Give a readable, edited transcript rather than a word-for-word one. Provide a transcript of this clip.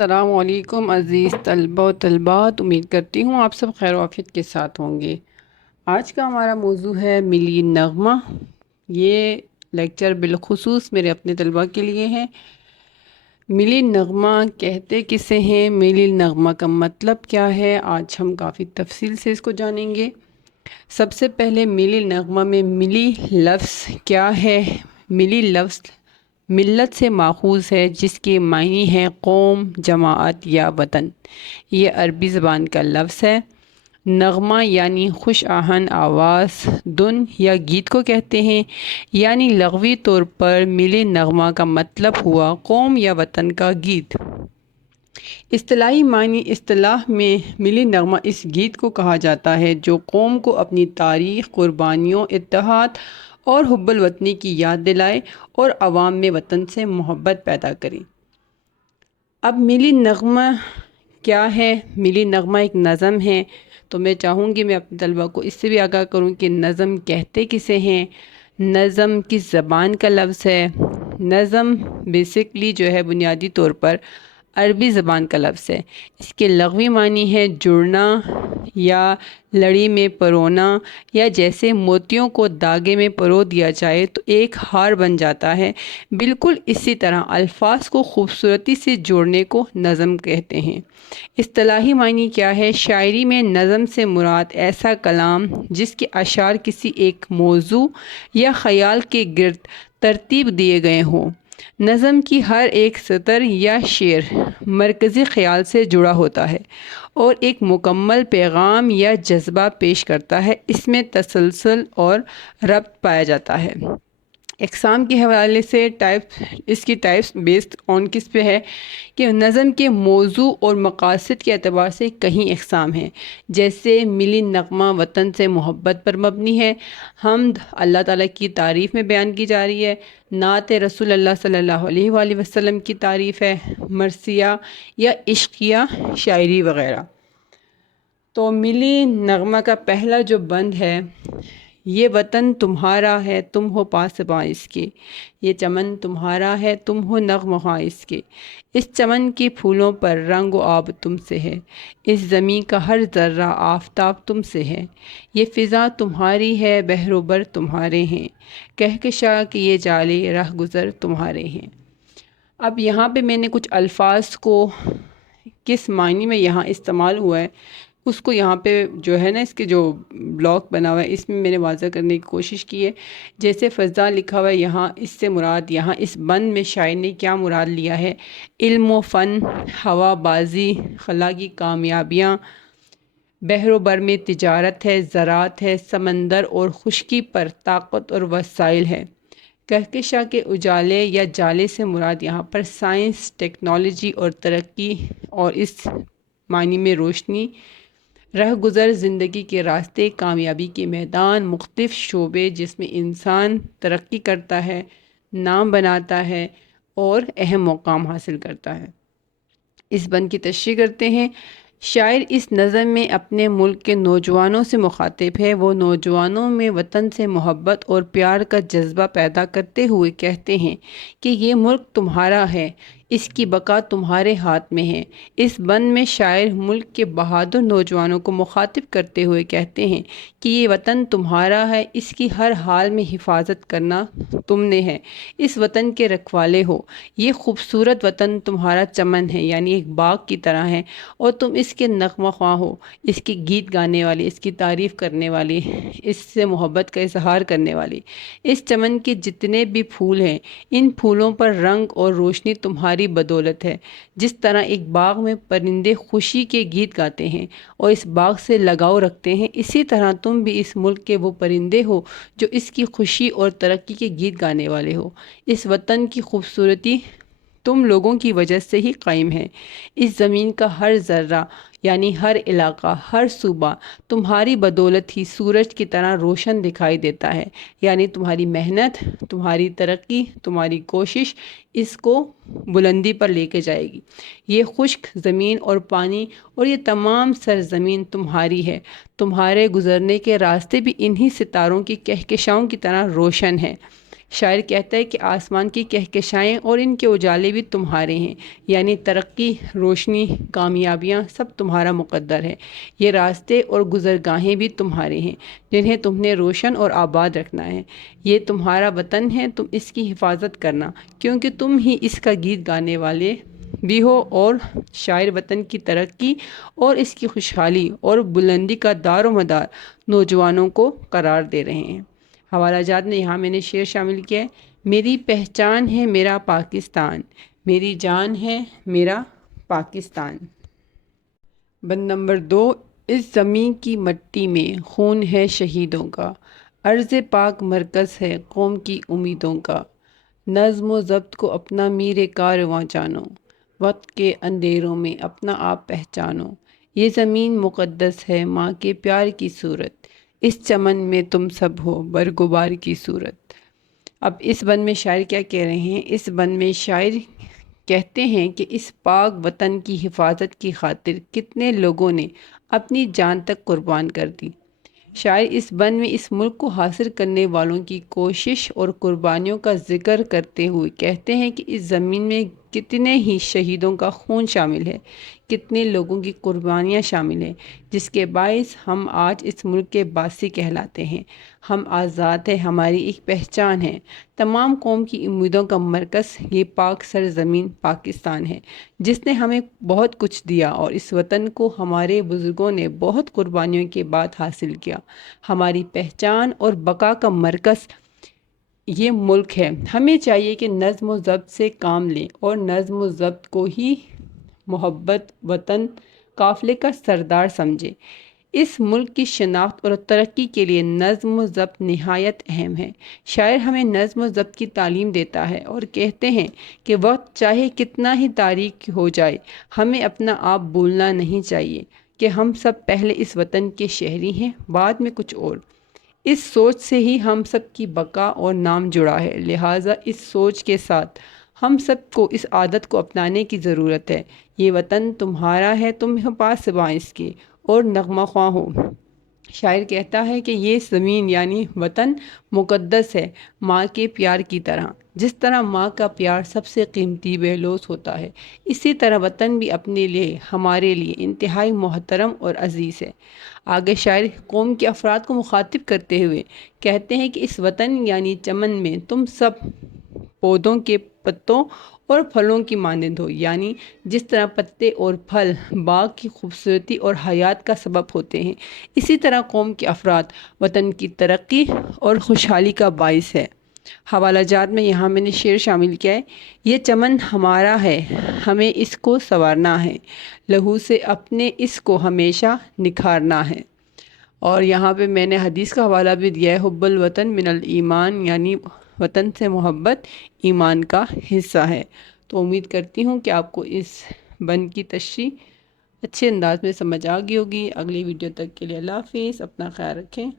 السلام علیکم عزیز طلبہ و طلبات، امید کرتی ہوں آپ سب خیر و عافیت کے ساتھ ہوں گے۔ آج کا ہمارا موضوع ہے ملی نغمہ۔ یہ لیکچر بالخصوص میرے اپنے طلبہ کے لیے ہے۔ ملی نغمہ کہتے کسے ہیں، ملی نغمہ کا مطلب کیا ہے، آج ہم کافی تفصیل سے اس کو جانیں گے۔ سب سے پہلے ملی نغمہ میں ملی لفظ کیا ہے۔ ملی لفظ ملت سے ماخوذ ہے، جس کے معنی ہے قوم، جماعت یا وطن۔ یہ عربی زبان کا لفظ ہے۔ نغمہ یعنی خوش آہن آواز، دھن یا گیت کو کہتے ہیں، یعنی لغوی طور پر ملی نغمہ کا مطلب ہوا قوم یا وطن کا گیت۔ اصطلاحی معنی اصطلاح میں ملی نغمہ اس گیت کو کہا جاتا ہے جو قوم کو اپنی تاریخ، قربانیوں، اتحاد اور حب الوطنی کی یاد دلائے اور عوام میں وطن سے محبت پیدا کرے۔ اب ملی نغمہ کیا ہے؟ ملی نغمہ ایک نظم ہے، تو میں چاہوں گی میں اپنے طلبہ کو اس سے بھی آگاہ کروں کہ نظم کہتے کسے ہیں۔ نظم کس زبان کا لفظ ہے؟ نظم بیسکلی جو ہے بنیادی طور پر عربی زبان کا لفظ ہے۔ اس کے لغوی معنی ہے جڑنا یا لڑی میں پرونا، یا جیسے موتیوں کو دھاگے میں پرو دیا جائے تو ایک ہار بن جاتا ہے، بالکل اسی طرح الفاظ کو خوبصورتی سے جوڑنے کو نظم کہتے ہیں۔ اصطلاحی معنی کیا ہے؟ شاعری میں نظم سے مراد ایسا کلام جس کے اشعار کسی ایک موضوع یا خیال کے گرد ترتیب دیے گئے ہوں۔ نظم کی ہر ایک سطر یا شعر مرکزی خیال سے جڑا ہوتا ہے اور ایک مکمل پیغام یا جذبہ پیش کرتا ہے۔ اس میں تسلسل اور ربط پایا جاتا ہے۔ اقسام کے حوالے سے اس کی ٹائپس بیسڈ آن کس پہ ہے کہ نظم کے موضوع اور مقاصد کے اعتبار سے کہیں اقسام ہیں، جیسے ملی نغمہ وطن سے محبت پر مبنی ہے، حمد اللہ تعالیٰ کی تعریف میں بیان کی جا رہی ہے، نعت رسول اللہ صلی اللہ علیہ وآلہ وسلم کی تعریف ہے، مرثیہ یا عشقیہ شاعری وغیرہ۔ تو ملی نغمہ کا پہلا جو بند ہے، یہ وطن تمہارا ہے تم ہو پاسباں اس کے، یہ چمن تمہارا ہے تم ہو نغمہ خواں اس کے، اس چمن کے پھولوں پر رنگ و آب تم سے ہے، اس زمین کا ہر ذرہ آفتاب تم سے ہے، یہ فضا تمہاری ہے بحر و بر تمہارے ہیں، کہکشاں کے یہ جالے رہ گزر تمہارے ہیں۔ اب یہاں پہ میں نے کچھ الفاظ کو کس معنی میں یہاں استعمال ہوا ہے اس کو یہاں پہ جو ہے نا اس کے جو بلاک بنا ہوا ہے اس میں میں نے واضح کرنے کی کوشش کی ہے۔ جیسے فضا لکھا ہوا ہے، یہاں اس سے مراد یہاں اس بند میں شاعر نے کیا مراد لیا ہے؟ علم و فن، ہوا بازی، خلا کی کامیابیاں، بحر و بر میں تجارت ہے، زراعت ہے، سمندر اور خشکی پر طاقت اور وسائل ہے۔ کہکشاں کے اجالے یا جالے سے مراد یہاں پر سائنس، ٹیکنالوجی اور ترقی، اور اس معنی میں روشنی، رہ گزر زندگی کے راستے، کامیابی کے میدان، مختلف شعبے جس میں انسان ترقی کرتا ہے، نام بناتا ہے اور اہم مقام حاصل کرتا ہے۔ اس بند کی تشریح کرتے ہیں۔ شاعر اس نظم میں اپنے ملک کے نوجوانوں سے مخاطب ہے۔ وہ نوجوانوں میں وطن سے محبت اور پیار کا جذبہ پیدا کرتے ہوئے کہتے ہیں کہ یہ ملک تمہارا ہے، اس کی بقا تمہارے ہاتھ میں ہے۔ اس بند میں شاعر ملک کے بہادر نوجوانوں کو مخاطب کرتے ہوئے کہتے ہیں کہ یہ وطن تمہارا ہے، اس کی ہر حال میں حفاظت کرنا تم نے ہے، اس وطن کے رکھوالے ہو۔ یہ خوبصورت وطن تمہارا چمن ہے، یعنی ایک باغ کی طرح ہے، اور تم اس کے نغمہ خواں ہو، اس کے گیت گانے والے، اس کی تعریف کرنے والے، اس سے محبت کا اظہار کرنے والے۔ اس چمن کے جتنے بھی پھول ہیں، ان پھولوں پر رنگ اور روشنی تمہاری بدولت ہے۔ جس طرح ایک باغ میں پرندے خوشی کے گیت گاتے ہیں اور اس باغ سے لگاؤ رکھتے ہیں، اسی طرح تم بھی اس ملک کے وہ پرندے ہو جو اس کی خوشی اور ترقی کے گیت گانے والے ہو۔ اس وطن کی خوبصورتی تم لوگوں کی وجہ سے ہی قائم ہے۔ اس زمین کا ہر ذرہ یعنی ہر علاقہ، ہر صوبہ تمہاری بدولت ہی سورج کی طرح روشن دکھائی دیتا ہے، یعنی تمہاری محنت، تمہاری ترقی، تمہاری کوشش اس کو بلندی پر لے کے جائے گی۔ یہ خشک زمین اور پانی اور یہ تمام سرزمین تمہاری ہے۔ تمہارے گزرنے کے راستے بھی انہی ستاروں کی کہکشاؤں کی طرح روشن ہے۔ شاعر کہتا ہے کہ آسمان کی کہکشائیں اور ان کے اجالے بھی تمہارے ہیں، یعنی ترقی، روشنی، کامیابیاں سب تمہارا مقدر ہے۔ یہ راستے اور گزرگاہیں بھی تمہارے ہیں جنہیں تم نے روشن اور آباد رکھنا ہے۔ یہ تمہارا وطن ہے، تم اس کی حفاظت کرنا، کیونکہ تم ہی اس کا گیت گانے والے بھی ہو۔ اور شاعر وطن کی ترقی اور اس کی خوشحالی اور بلندی کا دار و مدار نوجوانوں کو قرار دے رہے ہیں۔ حوالہ جات میں یہاں میں نے شعر شامل کیا ہے: میری پہچان ہے میرا پاکستان، میری جان ہے میرا پاکستان۔ بند نمبر 2: اس زمین کی مٹی میں خون ہے شہیدوں کا، ارض پاک مرکز ہے قوم کی امیدوں کا۔ نظم و ضبط کو اپنا میر کارواں جانو، وقت کے اندھیروں میں اپنا آپ پہچانو۔ یہ زمین مقدس ہے ماں کے پیار کی صورت، اس چمن میں تم سب ہو برگبار کی صورت۔ اب اس بند میں شاعر کیا کہہ رہے ہیں؟ اس بند میں شاعر کہتے ہیں کہ اس پاک وطن کی حفاظت کی خاطر کتنے لوگوں نے اپنی جان تک قربان کر دی۔ شاعر اس بند میں اس ملک کو حاصل کرنے والوں کی کوشش اور قربانیوں کا ذکر کرتے ہوئے کہتے ہیں کہ اس زمین میں کتنے ہی شہیدوں کا خون شامل ہے، کتنے لوگوں کی قربانیاں شامل ہیں، جس کے باعث ہم آج اس ملک کے باسی کہلاتے ہیں۔ ہم آزاد ہیں، ہماری ایک پہچان ہے۔ تمام قوم کی امیدوں کا مرکز یہ پاک سرزمین پاکستان ہے، جس نے ہمیں بہت کچھ دیا اور اس وطن کو ہمارے بزرگوں نے بہت قربانیوں کے بعد حاصل کیا۔ ہماری پہچان اور بقا کا مرکز یہ ملک ہے۔ ہمیں چاہیے کہ نظم و ضبط سے کام لیں اور نظم و ضبط کو ہی محبت وطن قافلے کا سردار سمجھیں۔ اس ملک کی شناخت اور ترقی کے لیے نظم و ضبط نہایت اہم ہے۔ شاعر ہمیں نظم و ضبط کی تعلیم دیتا ہے اور کہتے ہیں کہ وقت چاہے کتنا ہی تاریک ہو جائے، ہمیں اپنا آپ بھولنا نہیں چاہیے کہ ہم سب پہلے اس وطن کے شہری ہیں، بعد میں کچھ اور۔ اس سوچ سے ہی ہم سب کی بقا اور نام جڑا ہے، لہٰذا اس سوچ کے ساتھ ہم سب کو اس عادت کو اپنانے کی ضرورت ہے: یہ وطن تمہارا ہے، تم پاسباں اس کے اور نغمہ خواں ہو۔ شاعر کہتا ہے کہ یہ زمین یعنی وطن مقدس ہے ماں کے پیار کی طرح۔ جس طرح ماں کا پیار سب سے قیمتی بہلوس ہوتا ہے، اسی طرح وطن بھی اپنے لیے، ہمارے لیے انتہائی محترم اور عزیز ہے۔ آگے شاعر قوم کے افراد کو مخاطب کرتے ہوئے کہتے ہیں کہ اس وطن یعنی چمن میں تم سب پودوں کے پتوں اور پھلوں کی مانند ہو، یعنی جس طرح پتے اور پھل باغ کی خوبصورتی اور حیات کا سبب ہوتے ہیں، اسی طرح قوم کے افراد وطن کی ترقی اور خوشحالی کا باعث ہے۔ حوالہ جات میں یہاں میں نے شعر شامل کیا ہے: یہ چمن ہمارا ہے، ہمیں اس کو سنوارنا ہے، لہو سے اپنے اس کو ہمیشہ نکھارنا ہے۔ اور یہاں پہ میں نے حدیث کا حوالہ بھی دیا ہے: حب الوطن من الایمان، یعنی وطن سے محبت ایمان کا حصہ ہے۔ تو امید کرتی ہوں کہ آپ کو اس بند کی تشریح اچھے انداز میں سمجھ آ گئی ہوگی۔ اگلی ویڈیو تک کے لیے اللہ حافظ، اپنا خیال رکھیں۔